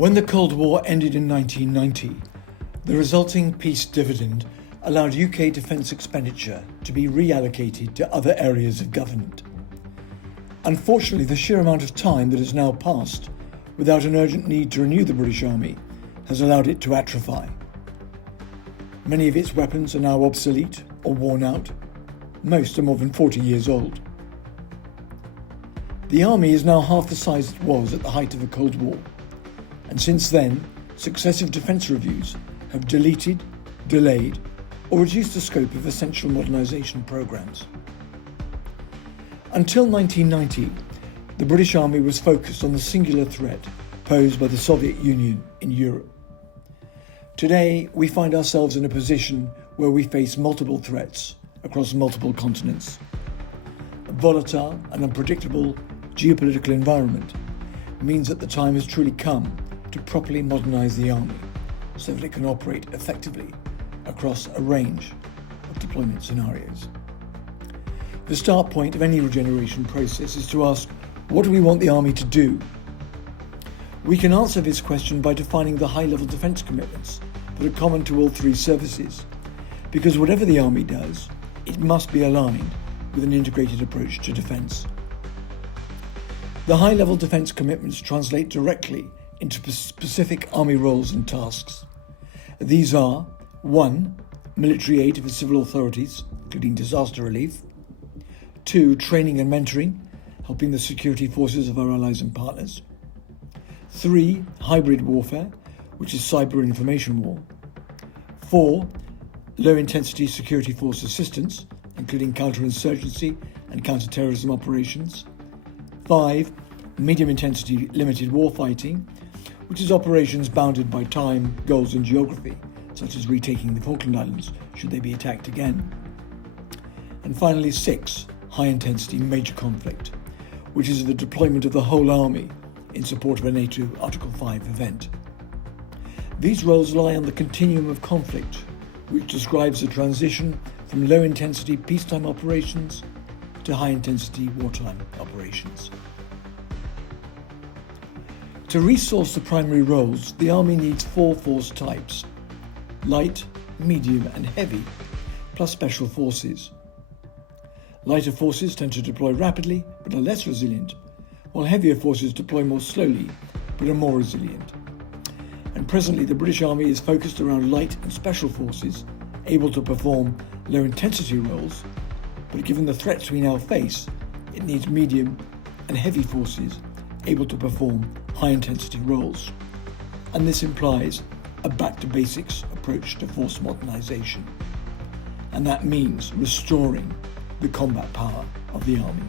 When the Cold War ended in 1990, the resulting peace dividend allowed UK defence expenditure to be reallocated to other areas of government. Unfortunately, the sheer amount of time that has now passed without an urgent need to renew the British Army has allowed it to atrophy. Many of its weapons are now obsolete or worn out. Most are more than 40 years old. The Army is now half the size it was at the height of the Cold War, and since then, successive defence reviews have deleted, delayed, or reduced the scope of essential modernisation programmes. Until 1990, the British Army was focused on the singular threat posed by the Soviet Union in Europe. Today, we find ourselves in a position where we face multiple threats across multiple continents. A volatile and unpredictable geopolitical environment means that the time has truly come to properly modernise the Army so that it can operate effectively across a range of deployment scenarios. The start point of any regeneration process is to ask, what do we want the Army to do? We can answer this question by defining the high-level defence commitments that are common to all three services, because whatever the Army does, it must be aligned with an integrated approach to defence. The high-level defence commitments translate directly into specific Army roles and tasks. These are 1. Military aid for civil authorities, including disaster relief. 2. Training and mentoring, helping the security forces of our allies and partners. 3. Hybrid warfare, which is cyber information war. 4. Low-intensity security force assistance, including counterinsurgency and counter-terrorism operations. 5. Medium-intensity limited warfighting, which is operations bounded by time, goals and geography, such as retaking the Falkland Islands should they be attacked again. And finally 6. High-intensity major conflict, which is the deployment of the whole army in support of a NATO Article 5 event. These roles lie on the continuum of conflict, which describes the transition from low-intensity peacetime operations to high-intensity wartime operations. To resource the primary roles, the Army needs 4 force types: light, medium and heavy, plus special forces. Lighter forces tend to deploy rapidly but are less resilient, while heavier forces deploy more slowly but are more resilient. And presently the British Army is focused around light and special forces able to perform low-intensity roles, but given the threats we now face, it needs medium and heavy forces able to perform high-intensity roles. And this implies a back-to-basics approach to force modernisation. And that means restoring the combat power of the Army.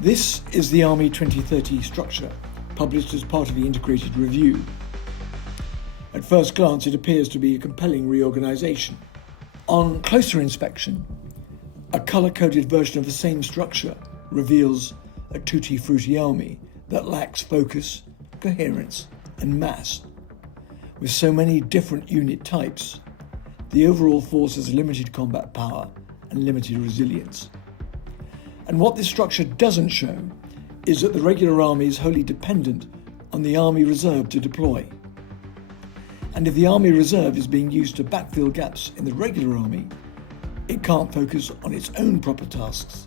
This is the Army 2030 structure, published as part of the integrated review. At first glance, it appears to be a compelling reorganisation. On closer inspection, a colour-coded version of the same structure reveals a tutti-frutti army that lacks focus, coherence and mass. With so many different unit types, the overall force has limited combat power and limited resilience. And what this structure doesn't show is that the regular army is wholly dependent on the Army Reserve to deploy. And if the Army Reserve is being used to backfill gaps in the regular army, it can't focus on its own proper tasks,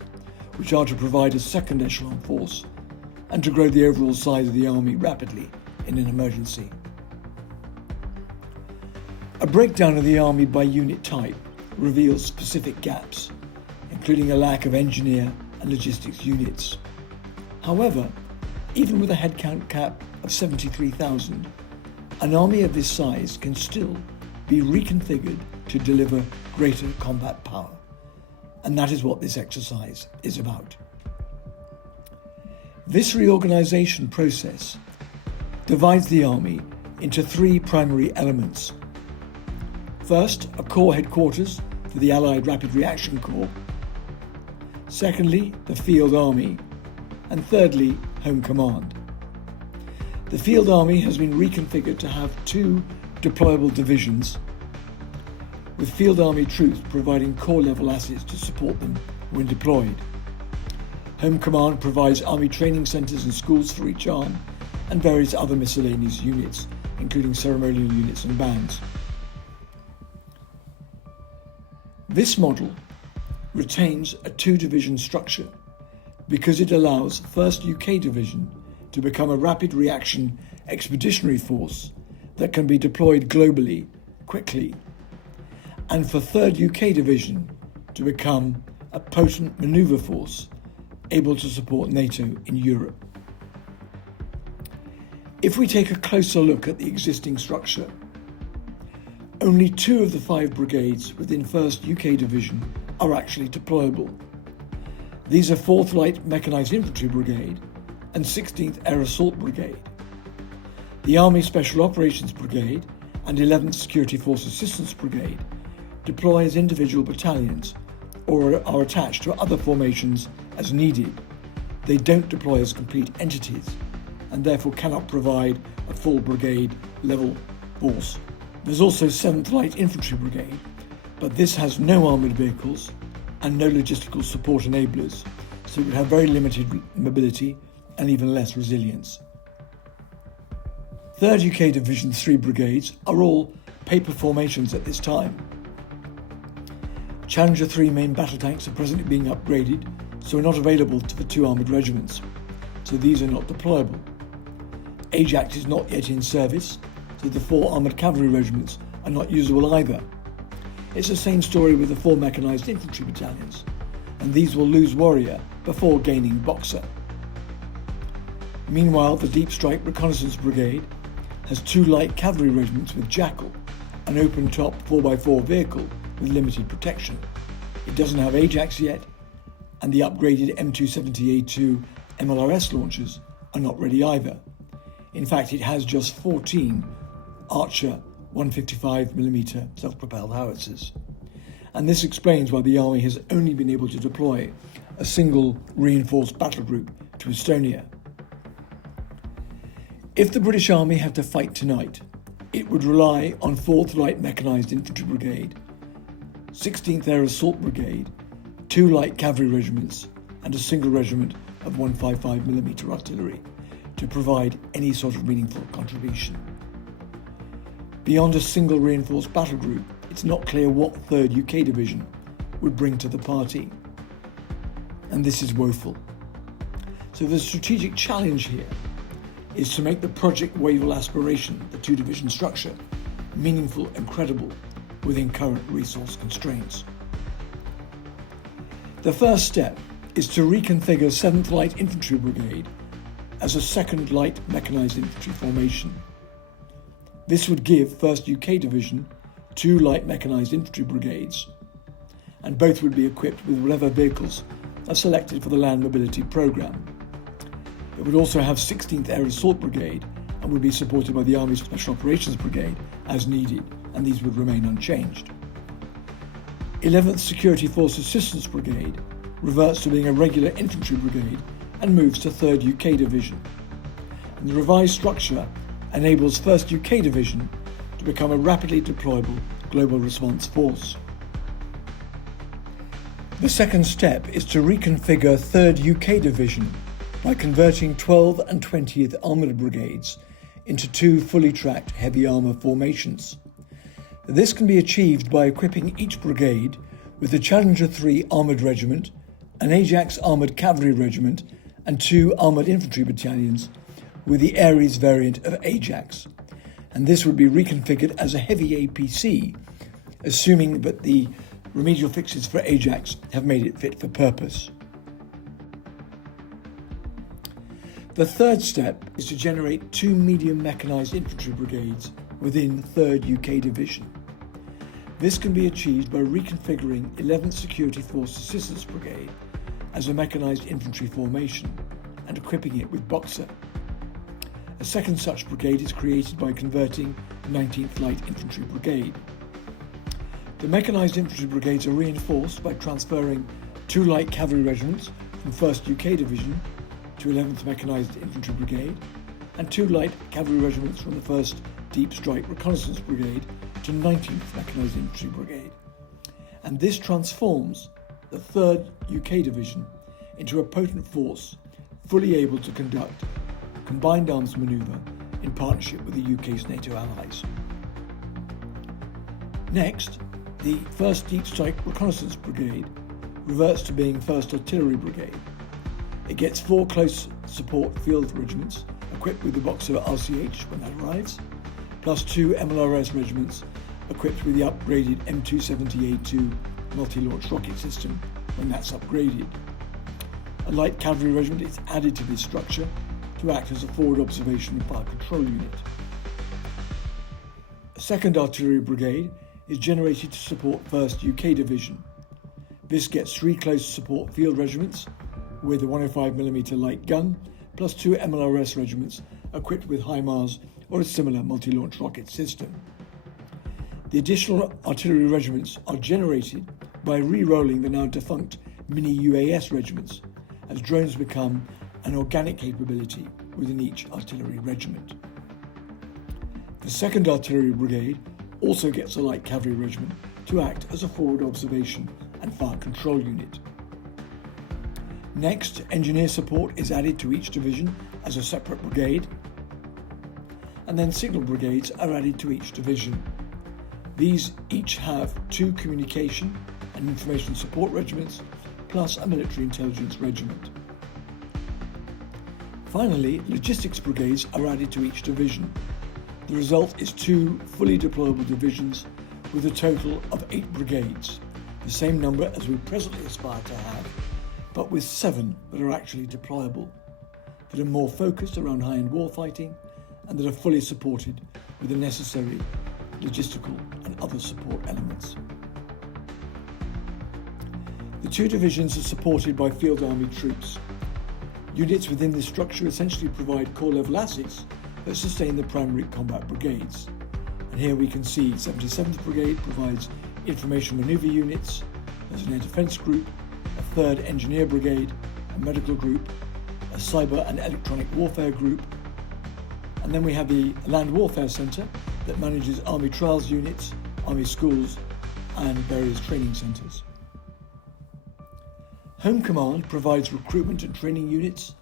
which are to provide a second echelon force and to grow the overall size of the army rapidly in an emergency. A breakdown of the army by unit type reveals specific gaps, including a lack of engineer and logistics units. However, even with a headcount cap of 73,000, an army of this size can still be reconfigured to deliver greater combat power. And that is what this exercise is about. This reorganisation process divides the Army into 3 primary elements. First, a core headquarters for the Allied Rapid Reaction Corps. Secondly, the Field Army. And thirdly, Home Command. The Field Army has been reconfigured to have 2 deployable divisions, with Field Army troops providing corps-level assets to support them when deployed. Home Command provides Army training centres and schools for each arm and various other miscellaneous units, including ceremonial units and bands. This model retains a two-division structure because it allows 1st UK Division to become a rapid reaction expeditionary force that can be deployed globally quickly, and for 3rd UK Division to become a potent manoeuvre force able to support NATO in Europe. If we take a closer look at the existing structure, only 2 of the 5 brigades within 1st UK Division are actually deployable. These are 4th Light Mechanised Infantry Brigade and 16th Air Assault Brigade. The Army Special Operations Brigade and 11th Security Force Assistance Brigade deploy as individual battalions or are attached to other formations as needed. They don't deploy as complete entities and therefore cannot provide a full brigade level force. There's also 7th Light Infantry Brigade, but this has no armoured vehicles and no logistical support enablers, so it would have very limited mobility and even less resilience. 3rd UK Division's 3 brigades are all paper formations at this time. Challenger 3 main battle tanks are presently being upgraded, so are not available to the 2 armoured regiments, so these are not deployable. Ajax is not yet in service, so the 4 armoured cavalry regiments are not usable either. It's the same story with the 4 mechanised infantry battalions, and these will lose Warrior before gaining Boxer. Meanwhile, the Deep Strike Reconnaissance Brigade has 2 light cavalry regiments with Jackal, an open-top 4x4 vehicle with limited protection. It doesn't have Ajax yet, and the upgraded M270A2 MLRS launchers are not ready either. In fact, it has just 14 Archer 155mm self-propelled howitzers. And this explains why the Army has only been able to deploy a single reinforced battle group to Estonia. If the British Army had to fight tonight, it would rely on 4th Light Mechanised Infantry Brigade, 16th Air Assault Brigade, 2 light cavalry regiments, and a single regiment of 155mm artillery to provide any sort of meaningful contribution. Beyond a single reinforced battle group, it's not clear what 3rd UK Division would bring to the party, and this is woeful. So the strategic challenge here is to make the Project Wavell aspiration, the 2-division structure, meaningful and credible within current resource constraints. The first step is to reconfigure 7th Light Infantry Brigade as a 2nd Light Mechanised Infantry formation. This would give 1st UK Division 2 light mechanised infantry brigades, and both would be equipped with whatever vehicles are selected for the land mobility programme. It would also have 16th Air Assault Brigade and would be supported by the Army Special Operations Brigade as needed, and these would remain unchanged. 11th Security Force Assistance Brigade reverts to being a regular infantry brigade and moves to 3rd UK Division. And the revised structure enables 1st UK Division to become a rapidly deployable global response force. The second step is to reconfigure 3rd UK Division by converting 12th and 20th Armoured Brigades into 2 fully tracked heavy armour formations. This can be achieved by equipping each brigade with the Challenger 3 Armoured Regiment, an Ajax Armoured Cavalry Regiment and 2 Armoured Infantry Battalions with the Ares variant of Ajax, and this would be reconfigured as a heavy APC, assuming that the remedial fixes for Ajax have made it fit for purpose. The third step is to generate 2 medium mechanised infantry brigades within 3rd UK Division. This can be achieved by reconfiguring 11th Security Force Assistance Brigade as a mechanised infantry formation and equipping it with Boxer. A second such brigade is created by converting 19th Light Infantry Brigade. The mechanised infantry brigades are reinforced by transferring 2 light cavalry regiments from 1st UK Division to 11th Mechanised Infantry Brigade and 2 light cavalry regiments from the 1st Deep Strike Reconnaissance Brigade to 19th Mechanised Infantry Brigade. And this transforms the 3rd UK Division into a potent force fully able to conduct combined arms manoeuvre in partnership with the UK's NATO allies. Next, the 1st Deep Strike Reconnaissance Brigade reverts to being 1st Artillery Brigade. It gets 4 close support field regiments equipped with the Boxer RCH when that arrives, plus 2 MLRS regiments equipped with the upgraded M270A2 multi-launch rocket system when that's upgraded. A light cavalry regiment is added to this structure to act as a forward observation and fire control unit. A 2nd Artillery Brigade is generated to support 1st UK Division. This gets 3 close support field regiments with a 105mm light gun, plus 2 MLRS regiments equipped with HIMARS or a similar multi-launch rocket system. The additional artillery regiments are generated by re-rolling the now defunct mini-UAS regiments, as drones become an organic capability within each artillery regiment. The 2nd Artillery Brigade also gets a light cavalry regiment to act as a forward observation and fire control unit. Next, engineer support is added to each division as a separate brigade, and then signal brigades are added to each division. These each have 2 communication and information support regiments, plus a military intelligence regiment. Finally, logistics brigades are added to each division. The result is 2 fully deployable divisions with a total of 8 brigades, the same number as we presently aspire to have, but with 7 that are actually deployable, that are more focused around high-end warfighting and that are fully supported with the necessary logistical and other support elements. The 2 divisions are supported by field army troops. Units within this structure essentially provide corps-level assets that sustain the primary combat brigades. And here we can see 77th Brigade provides information manoeuvre units, there's an air defence group, a 3rd Engineer Brigade, a medical group, a cyber and electronic warfare group, and then we have the Land Warfare Centre that manages army trials units, army schools and various training centres. Home Command provides recruitment and training units,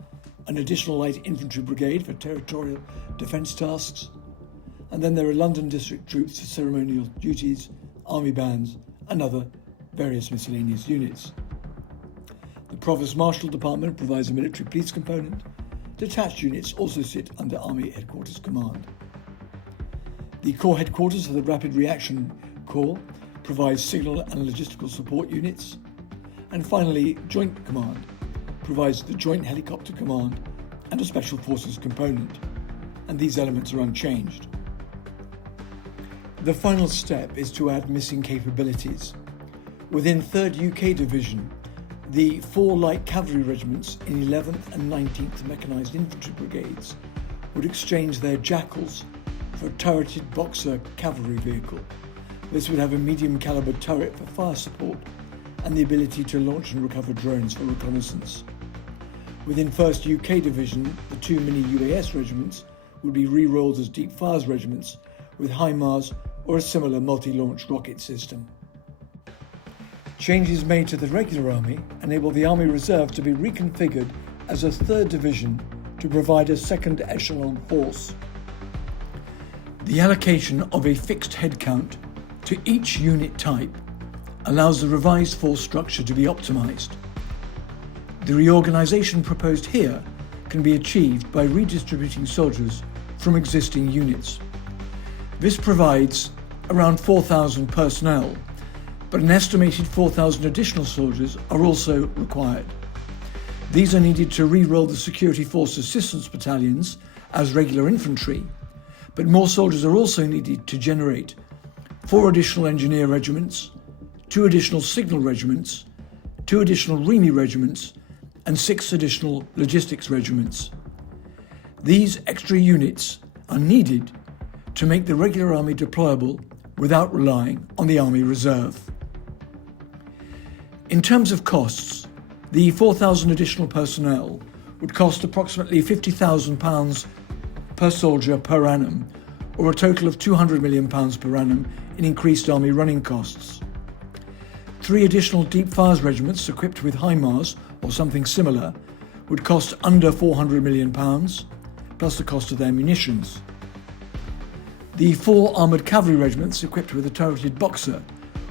an additional light infantry brigade for territorial defence tasks, and then there are London District troops for ceremonial duties, army bands and other various miscellaneous units. The Provost Marshal Department provides a military police component. Detached units also sit under Army Headquarters Command. The Corps Headquarters of the Rapid Reaction Corps provides signal and logistical support units. And finally, Joint Command provides the Joint Helicopter Command and a Special Forces component, and these elements are unchanged. The final step is to add missing capabilities. Within 3rd UK Division, the 4 light cavalry regiments in 11th and 19th Mechanised Infantry Brigades would exchange their Jackals for a turreted Boxer cavalry vehicle. This would have a medium caliber turret for fire support and the ability to launch and recover drones for reconnaissance. Within 1st UK Division, the 2 mini-UAS regiments would be re-rolled as deep fires regiments with HIMARS or a similar multi-launch rocket system. Changes made to the regular army enable the Army Reserve to be reconfigured as a 3rd division to provide a 2nd echelon force. The allocation of a fixed headcount to each unit type allows the revised force structure to be optimised. The reorganisation proposed here can be achieved by redistributing soldiers from existing units. This provides around 4,000 personnel, but an estimated 4,000 additional soldiers are also required. These are needed to re-roll the Security Force Assistance Battalions as regular infantry, but more soldiers are also needed to generate 4 additional engineer regiments, 2 additional signal regiments, 2 additional REME regiments, and 6 additional logistics regiments. These extra units are needed to make the regular army deployable without relying on the Army Reserve. In terms of costs, the 4,000 additional personnel would cost approximately £50,000 per soldier per annum, or a total of £200 million per annum in increased army running costs. 3 additional deep fires regiments equipped with HIMARS or something similar would cost under £400 million, plus the cost of their munitions. The 4 armoured cavalry regiments equipped with a turreted Boxer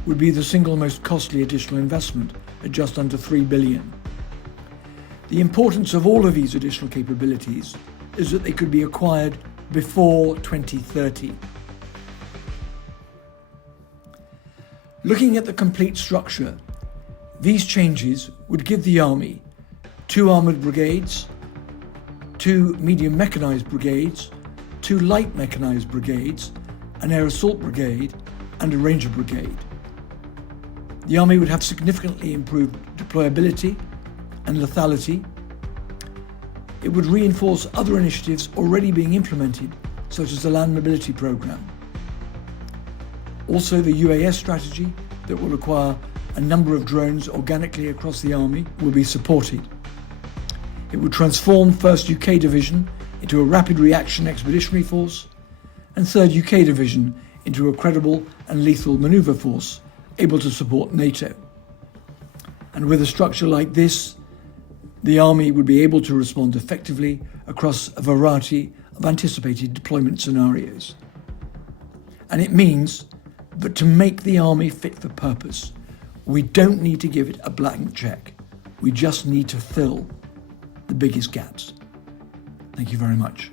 would be the single most costly additional investment at just under $3 billion. The importance of all of these additional capabilities is that they could be acquired before 2030. Looking at the complete structure, these changes would give the Army 2 armoured brigades, 2 medium mechanised brigades, 2 light mechanised brigades, an air assault brigade, and a ranger brigade. The Army would have significantly improved deployability and lethality. It would reinforce other initiatives already being implemented, such as the Land Mobility Programme. Also, the UAS strategy that will acquire a number of drones organically across the Army will be supported. It would transform 1st UK Division into a rapid reaction expeditionary force, and 3rd UK Division into a credible and lethal manoeuvre force able to support NATO. And with a structure like this, the Army would be able to respond effectively across a variety of anticipated deployment scenarios. And it means that to make the Army fit for purpose, we don't need to give it a blank check. We just need to fill the biggest gaps. Thank you very much.